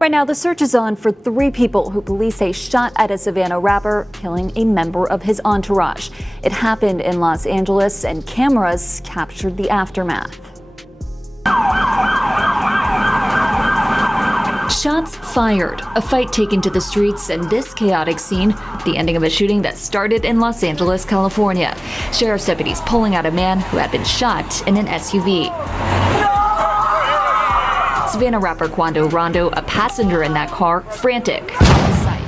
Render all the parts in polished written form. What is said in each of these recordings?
Right now, the search is on for 3 people who police say shot at a Savannah rapper, killing a member of his entourage. It happened in Los Angeles, and cameras captured the aftermath. Shots fired, a fight taken to the streets, and this chaotic scene, the ending of a shooting that started in Los Angeles, California. Sheriff's deputies pulling out a man who had been shot in an SUV. Savannah rapper Quando Rondo, a passenger in that car, frantic.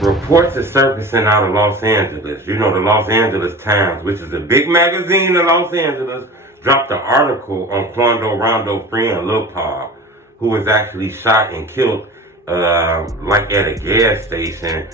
Reports are surfacing out of Los Angeles. You know, the Los Angeles Times, which is a big magazine in Los Angeles, dropped an article on Quando Rondo friend Lul Pab, who was actually shot and killed like at a gas station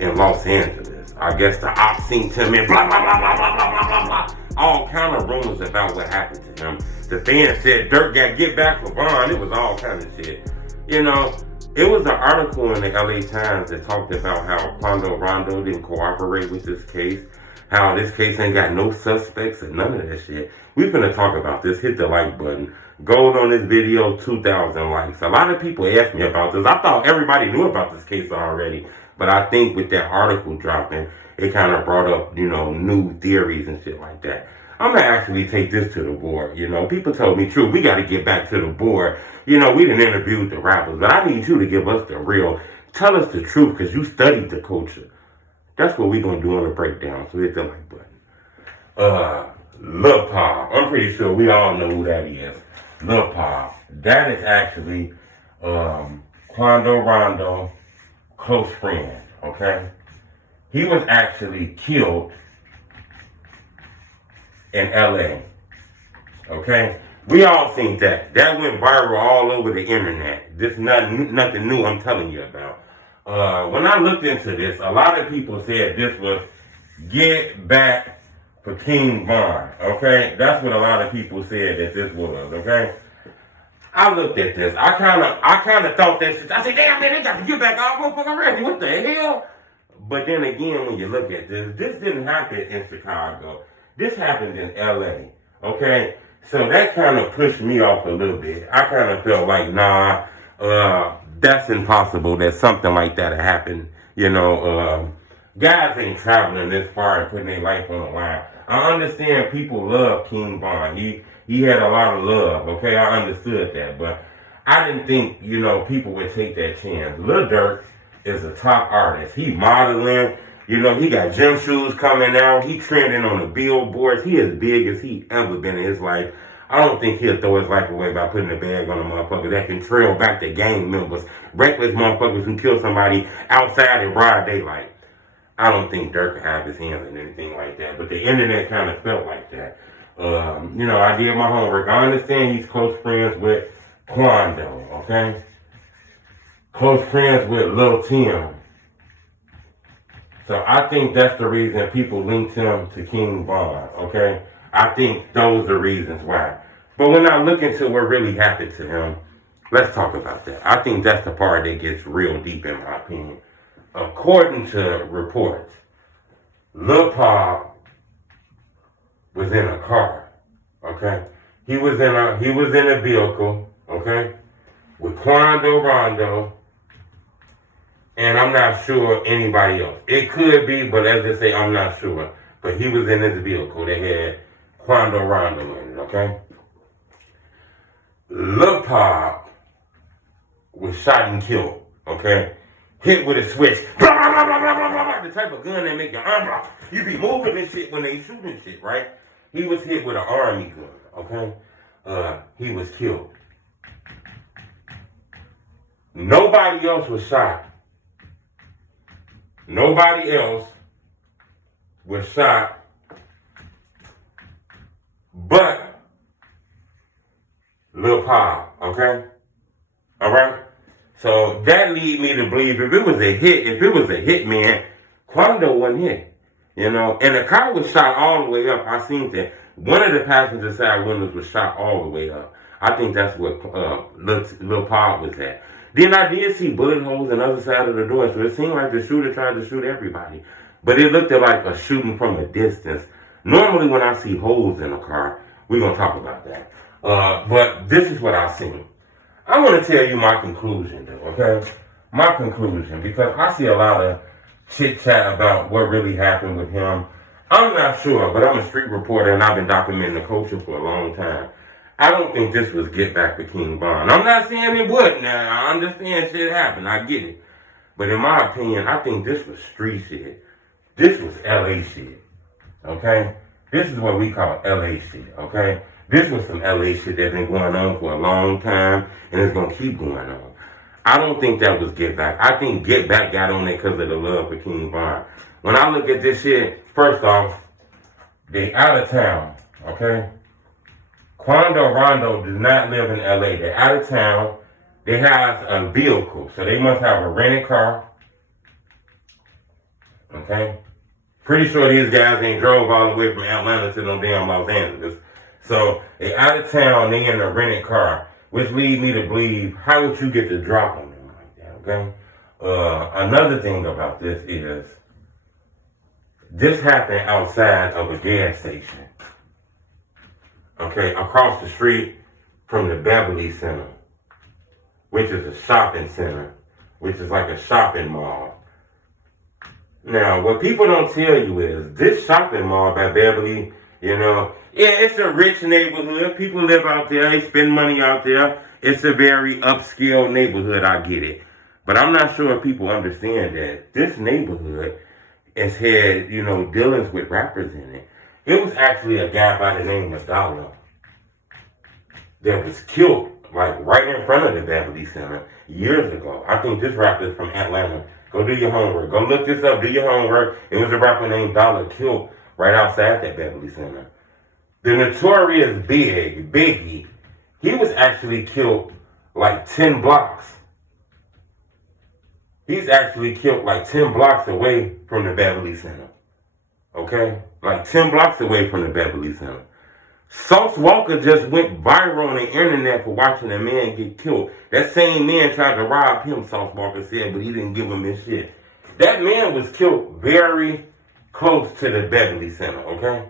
in Los Angeles. I guess the ops seen him and blah, blah, blah, blah, blah, blah, blah, blah. All kind of rumors about what happened to him. The fan said Dirk got get back for Vaughn. It was all kind of shit. You know, it was an article in the LA Times that talked about how Quando Rondo didn't cooperate with this case, how this case ain't got no suspects and none of that shit. We finna talk about this. Hit the like button. Gold on this video, 2,000 likes. A lot of people asked me about this. I thought everybody knew about this case already. But I think with that article dropping, it kind of brought up, you know, new theories and shit like that. I'm going to actually take this to the board. You know, people told me, true, we got to get back to the board. You know, we didn't interview the rappers, but I need you to give us the real. Tell us the truth, because you studied the culture. That's what we're going to do on the breakdown. So hit the like button. Lul Pab. I'm pretty sure we all know who that is. Lul Pab. That is actually Quando Rondo close friend, okay? He was actually killed in LA, okay? We all think that. That went viral all over the internet. This is nothing new I'm telling you about. When I looked into this, a lot of people said this was GetBack for King Von, okay? That's what a lot of people said that this was, okay? I looked at this. I kind of thought that shit. I said, damn, man, they got to get back all motherfucking ready. What the hell? But then again, when you look at this didn't happen in Chicago. This happened in LA, okay? So that kind of pushed me off a little bit. I kind of felt like, nah, that's impossible that something like that happened. You know, guys ain't traveling this far and putting their life on the line. I understand people love King Von. He had a lot of love, okay? I understood that, but I didn't think, you know, people would take that chance. Lil Durk is a top artist. He modeling, you know, he got gym shoes coming out. He trending on the billboards. He as big as he ever been in his life. I don't think he'll throw his life away by putting a bag on a motherfucker that can trail back to gang members, reckless motherfuckers who kill somebody outside in broad daylight. I don't think Dirk would have his hands in anything like that, but the internet kind of felt like that. You know, I did my homework. I understand he's close friends with Quando, okay? Close friends with Lil Tim. So I think that's the reason people linked him to King Von, okay? I think those are reasons why. But when I look into what really happened to him, let's talk about that. I think that's the part that gets real deep in my opinion. According to reports, Lul Pab was in a car, okay? He was in a vehicle, okay, with Quando Rondo, and I'm not sure anybody else. It could be, but as they say, I'm not sure. But he was in his vehicle that had Quando Rondo in it, okay? Lul Pab was shot and killed, okay? Hit with a switch. Blah, blah, blah, blah, blah, blah, blah. The type of gun that make your arm blah. You be moving this shit when they shooting shit, right? He was hit with an army gun, okay? He was killed. Nobody else was shot. Nobody else was shot but Lul Pab, okay? All right? So that lead me to believe if it was a hit, man, Quando wasn't hit. You know, and the car was shot all the way up. I seen that. One of the passenger side windows was shot all the way up. I think that's what Lul Pab was at. Then I did see bullet holes on the other side of the door, so it seemed like the shooter tried to shoot everybody. But it looked like a shooting from a distance. Normally when I see holes in a car, we're going to talk about that. But this is what I seen. I want to tell you my conclusion, though, okay? My conclusion, because I see a lot of chit-chat about what really happened with him. I'm not sure, but I'm a street reporter, and I've been documenting the culture for a long time. I don't think this was Get Back for King Von. I'm not saying it would now. I understand shit happened. I get it. But in my opinion, I think this was street shit. This was LA shit. Okay? This is what we call LA shit. Okay? This was some LA shit that's been going on for a long time, and it's going to keep going on. I don't think that was Get Back. I think Get Back got on it because of the love for King Von. When I look at this shit, first off, they out of town. Okay? Quando Rondo does not live in LA. They're out of town. They have a vehicle, so they must have a rented car. Okay? Pretty sure these guys ain't drove all the way from Atlanta to no damn Los Angeles. So they out of town, they in a rented car, which leads me to believe, how would you get the drop on them like that, okay? Another thing about this is, this happened outside of a gas station. Okay, across the street from the Beverly Center, which is a shopping center, which is like a shopping mall. Now, what people don't tell you is, this shopping mall by Beverly, you know, yeah, it's a rich neighborhood. People live out there. They spend money out there. It's a very upscale neighborhood. I get it. But I'm not sure if people understand that this neighborhood has had, you know, dealings with rappers in it. It was actually a guy by the name of Dollar that was killed, like, right in front of the Beverly Center years ago. I think this rapper is from Atlanta. Go do your homework. Go look this up. Do your homework. It was a rapper named Dollar killed right outside that Beverly Center. The notorious Biggie, he was actually killed like 10 blocks. He's actually killed like 10 blocks away from the Beverly Center. Okay? Like 10 blocks away from the Beverly Center. Sauce Walker just went viral on the internet for watching a man get killed. That same man tried to rob him, Sauce Walker said, but he didn't give him his shit. That man was killed very close to the Beverly Center, okay?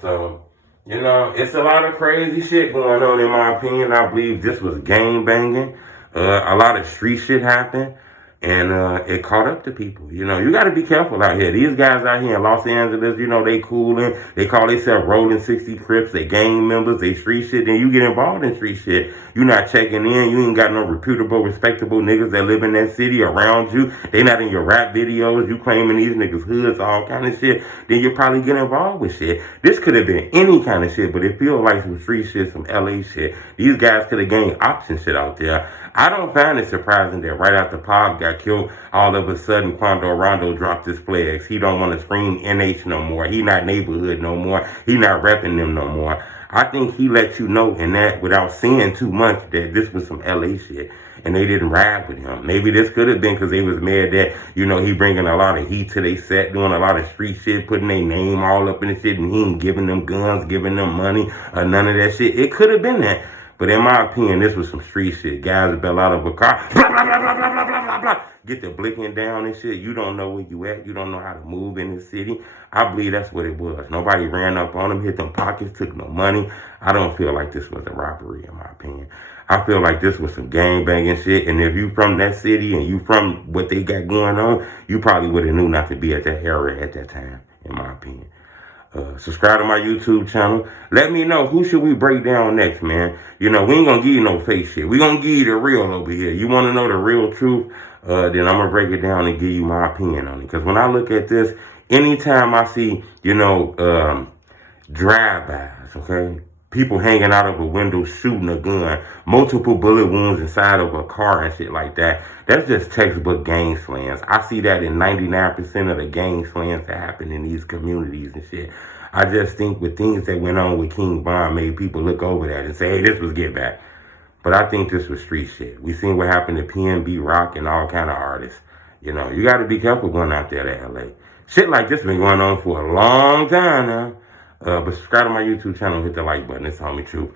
So, you know, it's a lot of crazy shit going on in my opinion. I believe this was gang banging. A lot of street shit happened. And it caught up to people. You know, you got to be careful out here. These guys out here in Los Angeles, you know, they coolin'. They call themselves Rolling 60 Crips. They gang members. They street shit. Then you get involved in street shit. You not checking in. You ain't got no reputable, respectable niggas that live in that city around you. They not in your rap videos. You claiming these niggas hoods, all kind of shit. Then you probably get involved with shit. This could have been any kind of shit, but it feels like some street shit, some LA shit. These guys could have gained option shit out there. I don't find it surprising that right after Pab got killed, all of a sudden Quando Rondo dropped his flags. He don't want to scream NH no more. He not neighborhood no more. He not repping them no more. I think he let you know in that without saying too much that this was some LA shit. And they didn't ride with him. Maybe this could have been because they was mad that, you know, he bringing a lot of heat to their set, doing a lot of street shit, putting their name all up in the shit, and he ain't giving them guns, giving them money, or none of that shit. It could have been that. But in my opinion, this was some street shit. Guys bail out of a car, blah, blah, blah, blah, blah, blah, blah, blah, blah. Get the blinking down and shit. You don't know where you at. You don't know how to move in the city. I believe that's what it was. Nobody ran up on him, hit them pockets, took no money. I don't feel like this was a robbery, in my opinion. I feel like this was some gang banging shit. And if you from that city and you from what they got going on, you probably would have knew not to be at that area at that time, in my opinion. Subscribe to my YouTube channel. Let me know who should we break down next, man. You know, we ain't gonna give you no fake shit. We gonna give you the real over here. You wanna know the real truth? Then I'm gonna break it down and give you my opinion on it. Because when I look at this, anytime I see, you know, drive-bys, okay? People hanging out of a window shooting a gun, multiple bullet wounds inside of a car and shit like that. That's just textbook gang slams. I see that in 99% of the gang slams that happen in these communities and shit. I just think with things that went on with King Von made people look over that and say, hey, this was Get Back. But I think this was street shit. We seen what happened to PNB Rock and all kind of artists. You know, you got to be careful going out there to LA. Shit like this been going on for a long time now. But subscribe to my YouTube channel, hit the like button. It's homie truth.